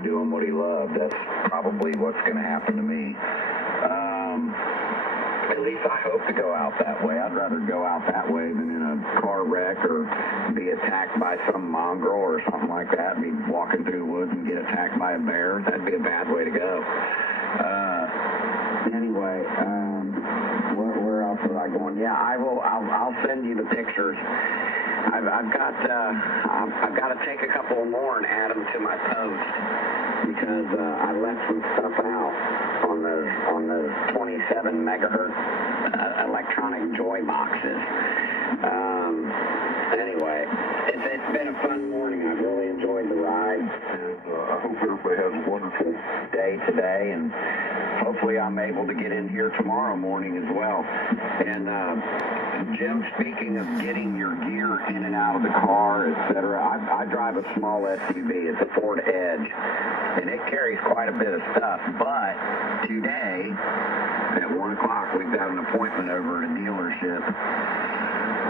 started doing what he loved. That's probably what's going to happen to me. At least I hope to go out that way. I'd rather go out that way than in a car wreck or be attacked by some mongrel or something like that, be walking through the woods and get attacked by a bear. That'd be a bad way to go. Anyway, where else was I going? Yeah, I'll send you the pictures. I've got to take a couple more and add them to my post because I left some stuff out on the 27 megahertz electronic joy boxes. Anyway, it's been a fun morning. I've really enjoyed the ride. And, I hope everybody has a wonderful day today, and hopefully I'm able to get in here tomorrow morning as well. And Jim, speaking of getting your gear in and out of the car, etc., I drive a small SUV. It's a Ford Edge, and it carries quite a bit of stuff. But today, at 1 o'clock, we've got an appointment over at a dealership.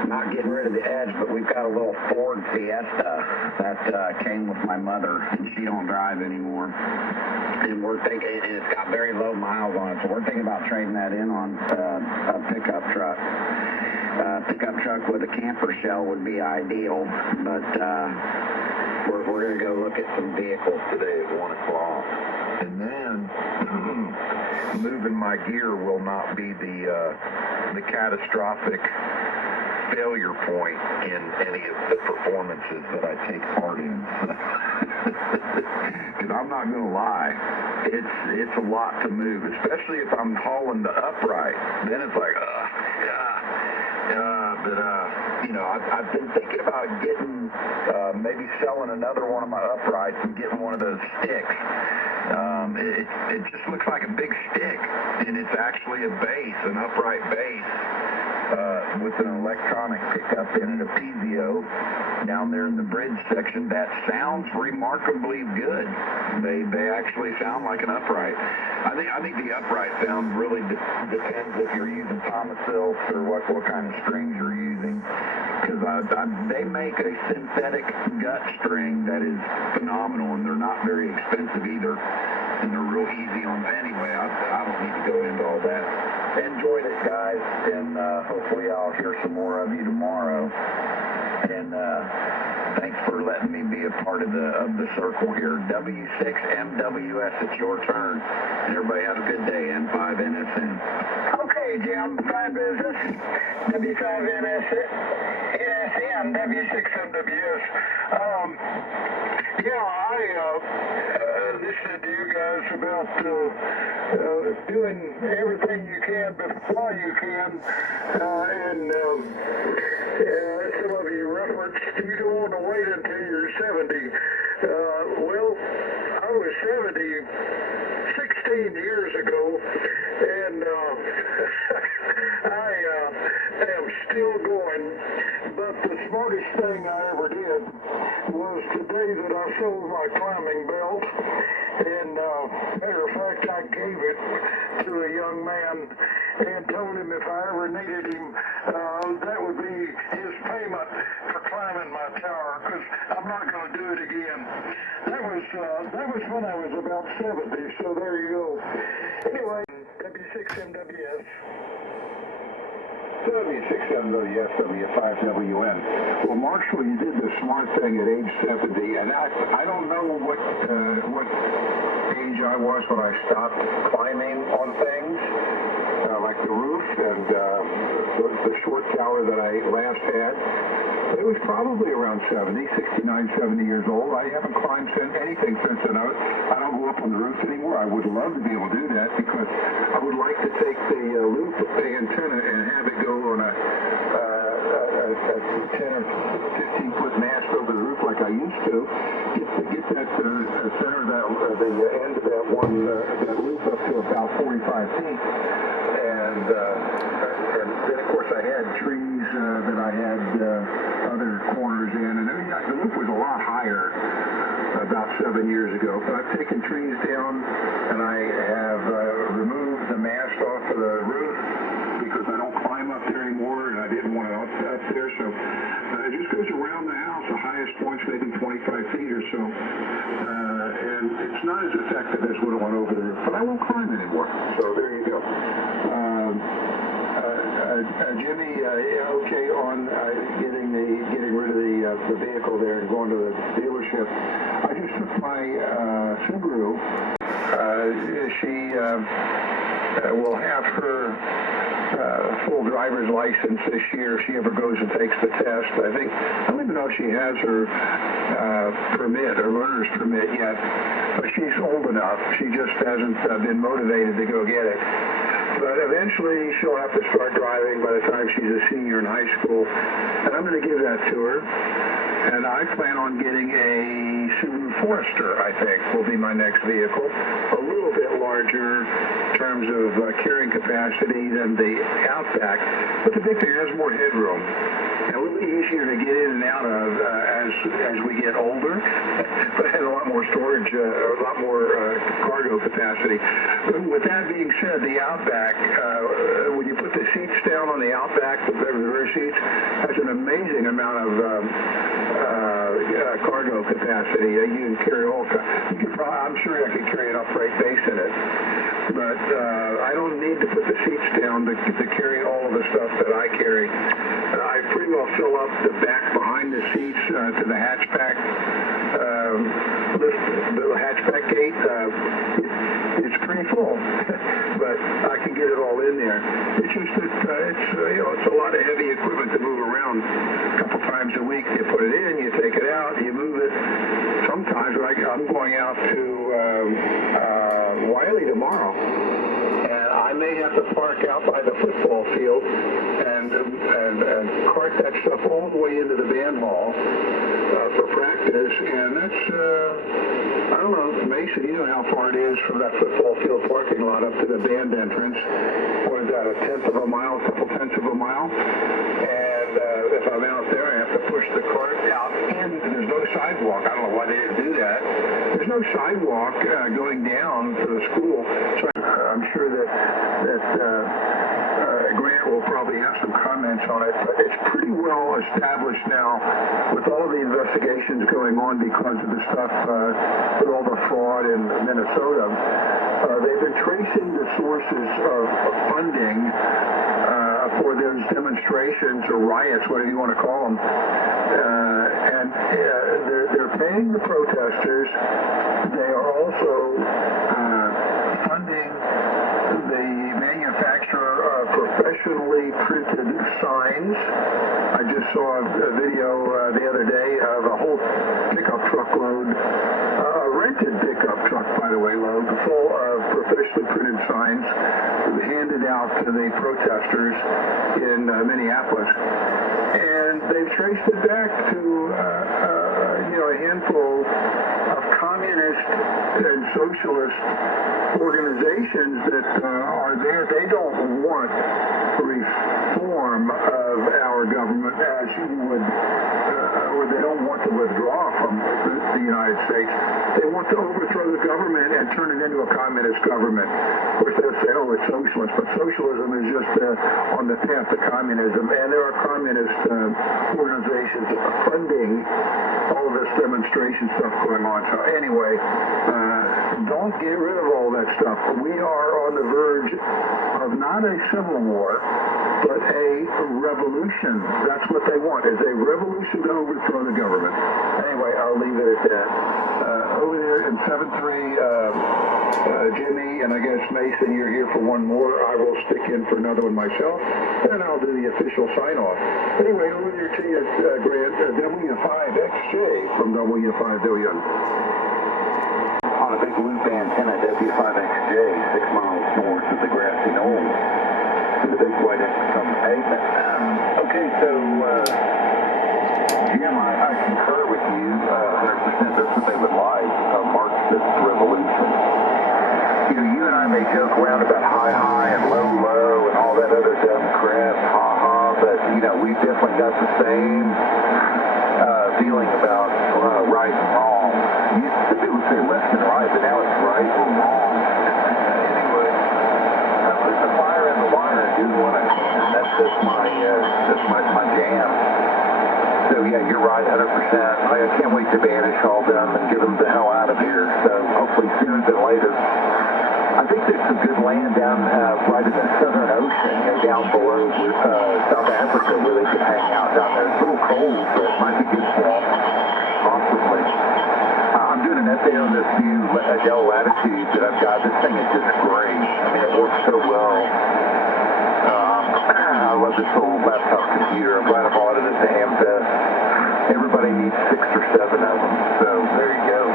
Not getting rid of the Edge, but we've got a little Ford Fiesta that came with my mother, and she don't drive anymore. And we're thinking, and it's got very low miles on it, so we're thinking about trading that in on a pickup truck. Pickup truck with a camper shell would be ideal, but we're going to go look at some vehicles today at 1 o'clock. And then moving my gear will not be the catastrophic failure point in any of the performances that I take part in. Because I'm not going to lie, it's a lot to move, especially if I'm hauling the upright. Then it's like, I've been thinking about getting, maybe selling another one of my uprights and getting one of those sticks. It just looks like a big stick, and it's actually a base, an upright base. With an electronic pickup in it, a PZO down there in the bridge section that sounds remarkably good. They actually sound like an upright. I think the upright sound really depends if you're using Thomas Silks or what kind of strings you're using. Because they make a synthetic gut string that is phenomenal, and they're not very expensive either, and they're real easy on. Anyway, I don't need to go into all that. Enjoyed it, guys, and hopefully I'll hear some more of you tomorrow. And thanks for letting me be a part of the circle here. W6MWS, it's your turn. And everybody have a good day. N5NSN. Okay, Jim, fine business. W5NSN, W6MWS. I listened to you guys about doing everything you can before you can, and some of you referenced you don't want to wait until you're 70. Well, I was 70 16 years ago, and I am still going. But the smartest thing I ever did was today that I sold my climbing belt, and matter of fact, I gave it to a young man and told him if I ever needed him, that would be his payment for climbing my tower, because I'm not going to do it again. That was when I was about 70, so there you go. Anyway, W6MWS. W6MWS, W5WN. Well, Marshall, you did the smart thing at age 70, and I don't know what age I was when I stopped climbing on things, like the roof and the short tower that I last had. It was probably around 70, 69, 70 years old. I haven't climbed anything since then. I don't go up on the roofs anymore. I would love to be able to do that because I would like to take the loop of the antenna and have it go on a 10 or 15-foot mast over the roof like I used to. Get that center of the end of that one that roof up to about 45 feet. And then, of course, I had trees that I had other corners in, and the roof was a lot higher about 7 years ago. But I've taken trees down, and I have removed the mast off of the roof because I don't climb up there anymore, and I didn't want to up there. So it just goes around the house. The highest point's maybe 25 feet or so, and it's it's not as effective as when I went over the roof, but I won't climb anymore. So there you go. Jimmy, okay on getting rid of the vehicle there and going to the dealership. I just took my Subaru. She will have her full driver's license this year if she ever goes and takes the test. I don't even know if she has her permit or learner's permit yet, but she's old enough. She just hasn't been motivated to go get it. But eventually she'll have to start driving by the time she's a senior in high school, and I'm going to give that to her. And I plan on getting a Subaru Forester, I think, will be my next vehicle. A little bit larger in terms of carrying capacity than the Outback, but the big thing has more headroom. And a little easier to get in and out of as we get older, but it has a lot more storage, a lot more cargo capacity. With that being said, the Outback, when you put the seats down on the Outback, the rear seats, has an amazing amount of cargo capacity. You can carry all. I'm sure I could carry an upright base in it, but I don't need to put the seats down to carry all of the stuff that I carry. I pretty well fill up the back behind the seats to the hatchback. The hatchback gate. It's pretty full, but I can get it all in there. It's just that it's a lot of heavy equipment to move around. A couple times a week, you put it in, you take it out, you move it. Sometimes I'm going out to Wiley tomorrow, and I may have to park out by the football field and cart that stuff all the way into the band hall for practice, and that's I don't know, Mason, you know how far it is from that football field parking lot up to the band entrance. What is that, a tenth of a mile, a couple tenths of a mile? And if I'm out there, I have to push the cart out in, and there's no sidewalk. I don't know why they didn't do that. There's no sidewalk going down to the school, so I'm sure that Grant will probably have some comments on it, but it's pretty well established now with all the investigations going on because of the stuff with all the fraud in Minnesota. They've been tracing the sources of funding for those demonstrations or riots, whatever you want to call them, and they're paying the protesters. They are also funding the manufacturer of professionally printed signs. I just saw a video the other day of a whole pickup truck load, a rented pickup truck, by the way, load full of professionally printed signs handed out to the protesters in Minneapolis. And they've traced it back to a handful of communist and socialist organizations that are there. They don't want reform of our government as you would, or they don't want to withdraw from the United States. They want to overthrow the government and turn it into a communist government. Of course, they'll say, oh, it's socialist, but socialism is just on the path to communism, and there are communist organizations funding all this demonstration stuff going on. So anyway, don't get rid of all that stuff. We are on the verge of not a civil war, but a revolution. That's what they want, is a revolution to overthrow the government. Anyway, I'll leave it at that. Over there in 7-3, Jimmy, and I guess Mason, you're here for one more. I will stick in for another one myself, and I'll do the official sign-off. Anyway, over there to you, Grant, W5XJ from W5W. On a big loop antenna, W5XJ, 6 miles north of the grassy knoll, with a big white X on the pavement. Okay, so, Jim, I concur with you 100%. That's what they would like, Marxist revolution. You and I may joke around about high and low and all that other dumb crap, but, we've definitely got the same feeling about right and wrong. Used to people say left and right, but now it's right and wrong. Anyway, put the fire in the water and do what I can. That's my jam. So yeah, you're right, 100%. I can't wait to banish all them and get them the hell out of here. So hopefully say on this new Dell Latitude that I've got, this thing is just great. I mean, it works so well. I love this little laptop computer. I'm glad I bought it at the Hamfest. Everybody needs 6 or 7 of them, so there you go.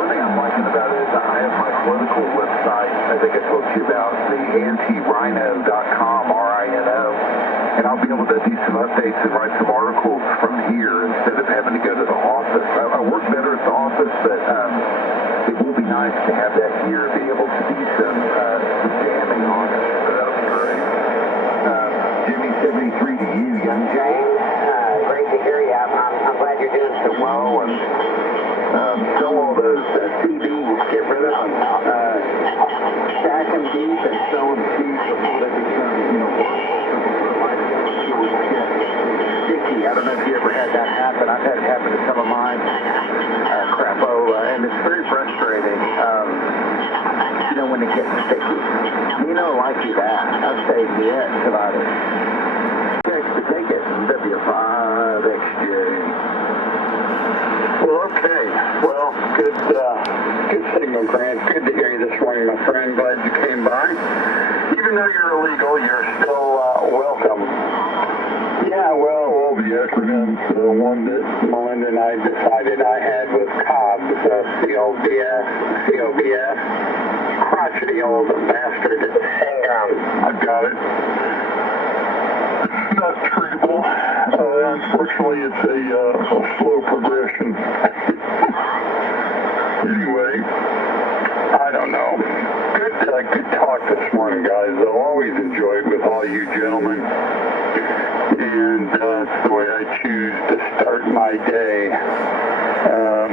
One thing I'm liking about it is I have my political website, I think I told you about, the antirhino.com, R-I-N-O, and I'll be able to do some updates and write some articles from here instead of having to go to the office. I work better at the office, but it will be nice to have that here, be able to do some jamming on it, so that'll be great. Jimmy, 73 to you, young James. Great to hear you. I'm glad you're doing so well. And Sell all those CDs, get rid of them. stack them deep and sow them seed before they become, Sticky. I don't know if you ever had that happen. I've had it happen to some of mine. Crapola, and it's very frustrating. When it gets sticky. Like that. I'd say yeah, about it. Take it. W5XJ. Well, okay. Well, good signal, Grant. Good to hear you this morning, my friend. Glad you came by. Even though you're illegal, you're still welcome. Yeah, well, all the acronyms. The one that Melinda and I decided I had was COBS, COBS. Crotchety old bastard. I've got it. Not treatable. Unfortunately, it's a slow progression. Anyway, I don't know. Good talk this morning, guys. I'll always enjoy it with all you gentlemen. And that's the way I choose to start my day.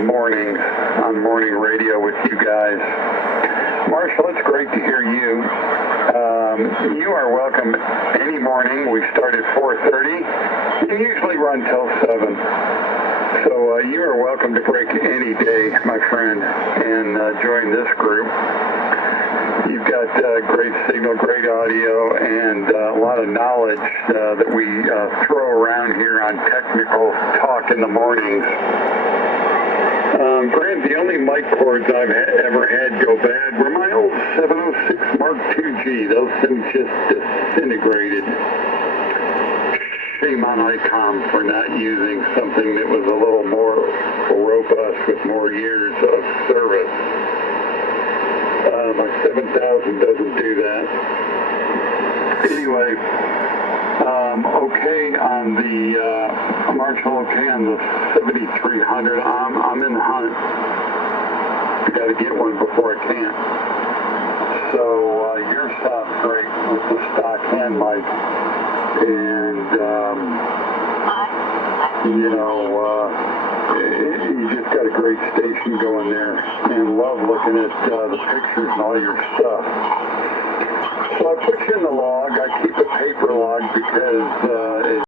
Mornings on morning radio with you guys. Marshall, it's great to hear you. You are welcome any morning. We start at 4:30. You usually run till 7. So you are welcome to break any day, my friend, and join this group. You've got great signal, great audio, and a lot of knowledge that we throw around here on Technical Talk in the mornings. Grant, the only mic cords I've ever had go bad were my old 706 Mark IIG. Those things just disintegrated. Shame on ICOM for not using something that was a little more robust with more years of service. My 7000 doesn't do that. Anyway, okay on the Marshall, okay on the 7300. I'm in the hunt. I got to get one before I can. So your sounds great with the stock hand mic, and you just got a great station going there, and love looking at the pictures and all your stuff. So I put you in the log. I keep a paper log because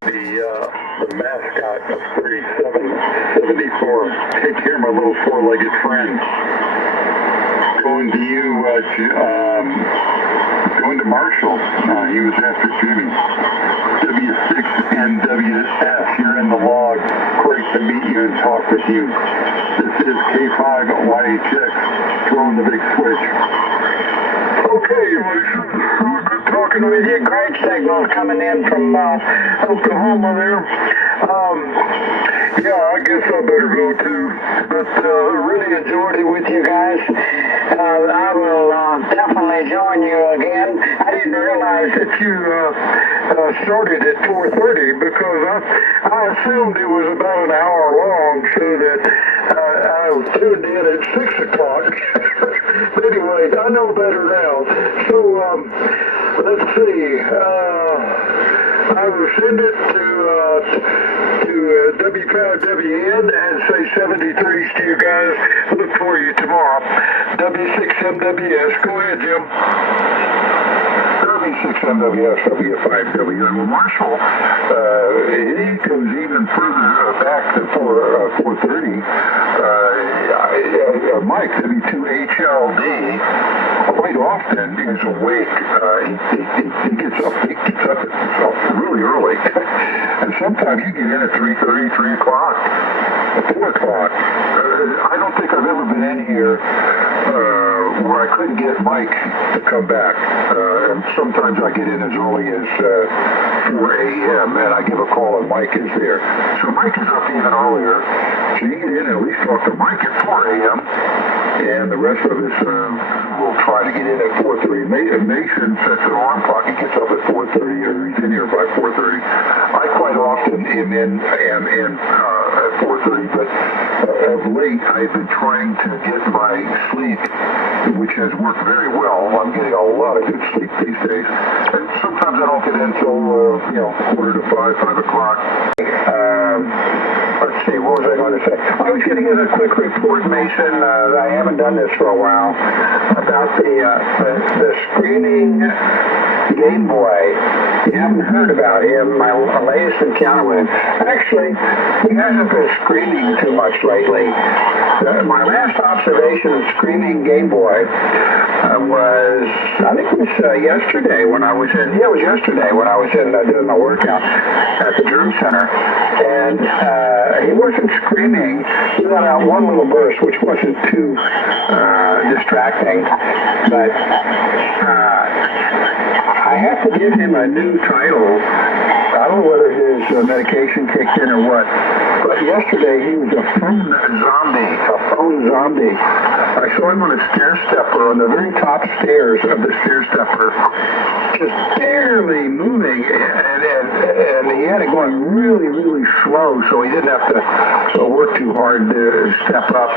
the mascot of 3774. Take care of my little four-legged friend. Going to you, going to Marshall. He was after Jimmy. W6NWS. You're in the log. Great to meet you and talk with you. This is K5YHX. Throwing the big switch. Okay, good talking with you. Great signals coming in from Oklahoma there. Yeah, I guess I better go too. But really enjoyed it with you guys. I will definitely join you again. I didn't realize that you started at 4:30 because I assumed it was about an hour long, so that I tuned in at 6 o'clock. But anyway, I know better now. So let's see. I will send it to W5WN and say 73s to you guys. Look for you tomorrow. W6MWS. Go ahead, Jim. W6MWS, W5W. And Marshall, he goes even further back to 430. Mike, W2HLD, quite often is awake. He gets up really early. And sometimes you get in at 3:30, 3 o'clock, 4 o'clock. I don't couldn't get Mike to come back, and sometimes I get in as early as 4 a.m. and I give a call and Mike is there. So Mike is up even earlier. So you get in and at least talk to Mike at 4 a.m. and the rest of us will try to get in at 4:30. Mason sets an alarm clock. He gets up at 4:30 or he's in here by 4:30. I quite often am in at 4:30, but of late I've been trying to get my sleep, which has worked very well. I'm getting a lot of good sleep these days. And sometimes I don't get in until, 4:45, 5 o'clock. Let's see, what was I going to say? I was going to give a quick report, Mason. I haven't done this for a while, about the screaming Game Boy. You haven't heard about him, my latest encounter with him. Actually, he hasn't been screaming too much lately. My last observation of screaming Game Boy was, I think it was yesterday when I was in, it was yesterday when I was in doing my workout at the Dream Center. And he wasn't screaming. He let out one little burst, which wasn't too distracting. But I have to give him a new title. I don't know whether his medication kicked in or what, but yesterday he was a phone zombie. I saw him on a stair stepper, on the very top stairs of the stair stepper, just barely moving, and he had it going really, really slow, so he didn't have to work too hard to step up.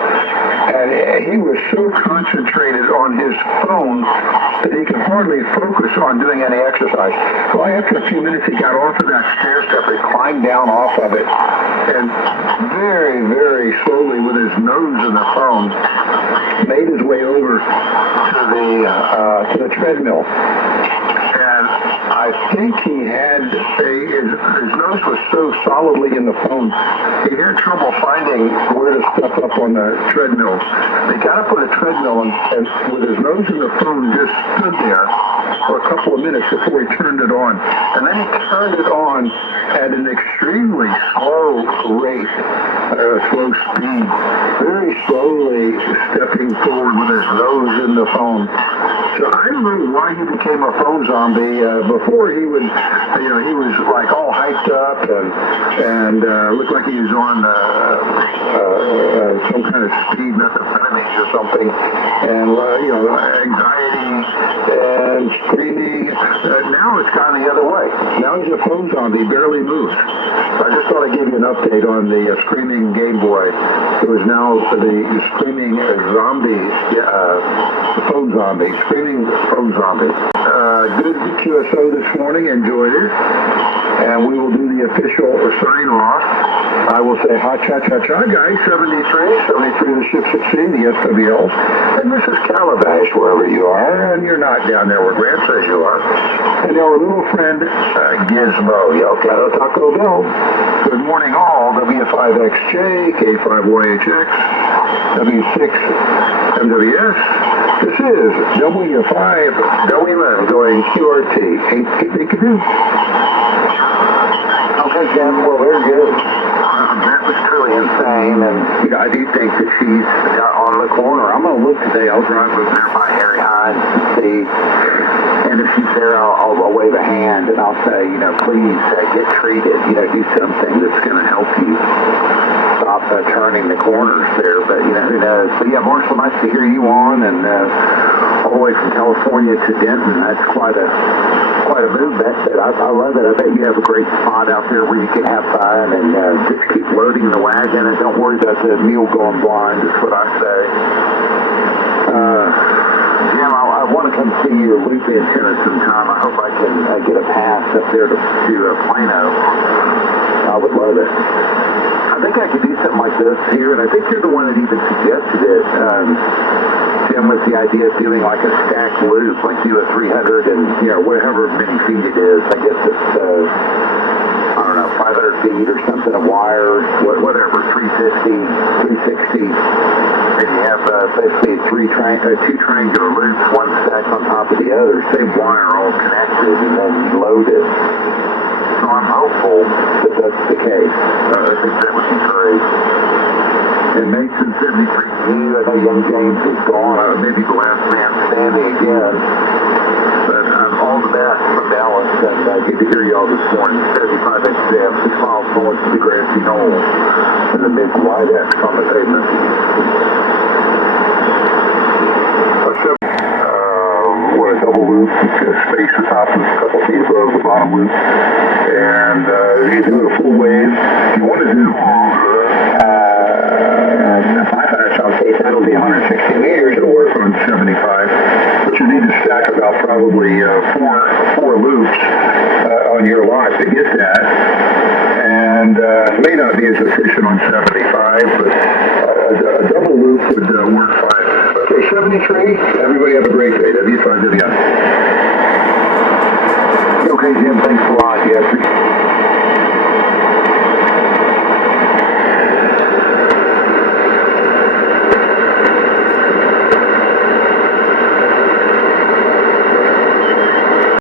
And he was so concentrated on his phone that he could hardly focus on doing any exercise. Well, after a few minutes, he got off of that stair step. He climbed down off of it, and very, very slowly, with his nose in the phone, made his way over to the treadmill. And I think he had his nose was so solidly in the phone, he had trouble finding where to step up on the treadmill. He got up on the treadmill and with his nose in the phone, just stood there for a couple of minutes before he turned it on. And then he turned it on at an extremely slow rate, slow speed, very slowly stepping forward with his nose in the phone. So I don't know why he became a phone zombie. Before he would, he was like all hyped up and looked like he was on some kind of speed methamphetamines or something, and anxiety and screaming. Now it's gone the other way. Now he's a phone zombie, barely moves. So I just thought I'd give you an update on the screaming Game Boy. It was now the screaming zombie, phone zombie, screaming phone zombie. Good QSO this morning, enjoyed it. And we will do the official sign off. I will say ha-cha-cha-cha, guys, 73 the ship succeed, the SWLs, and Mrs. Calabash, wherever you are, and you're not down there where Grant says you are. And our little friend, Gizmo, Yo Claro Taco Bell. Good morning all, W5XJ, K5YHX, W6MWS. This is W5WM going QRT. Okay, Jim, well, very good. That was truly insane, and I do think that she's on the corner. I'm going to look today. I'll drive over there by Harry Hines and see. And if she's there, I'll wave a hand and I'll say, please get treated. Do something that's going to help you stop turning the corners there. But, who knows. But, yeah, Marshall, nice to hear you on. And all the way from California to Denton, that's quite a move. I love it. I bet you have a great spot out there where you can have fun and just keep loading the wagon and don't worry about the mule going blind, is what I say. Jim, I want to come see you at Loop Antenna sometime. I hope I can get a pass up there to Plano. I would love it. I think I could do something like this here, and I think you're the one that even suggested it. Jim, with the idea of doing like a stacked loop, like do a 300 and, whatever many feet it is. I guess it's, 500 feet or something of wire, whatever, 350, 360. And you have basically two triangular loops, one stacked on top of the other, same wire, all connected, and then loaded. So I'm hopeful that that's the case. I think that would be great. And Mason 73, I know young James is gone. Maybe the last man standing again. But all the best from Dallas, and good to hear y'all this morning. 75-inch depth, 6 miles north of the grassy knoll, and the big wide X on the pavement. What a double loop, space the top is a couple feet above the bottom loop, and you do it a full wave. If you want to do A 500 shell case, that'll be 160 meters. it'll work on 75, but you need to stack about probably four loops on your lot to get that, and it may not be as efficient on 75, but a double loop would work fine. Okay, 73, everybody have a great day. W5WI.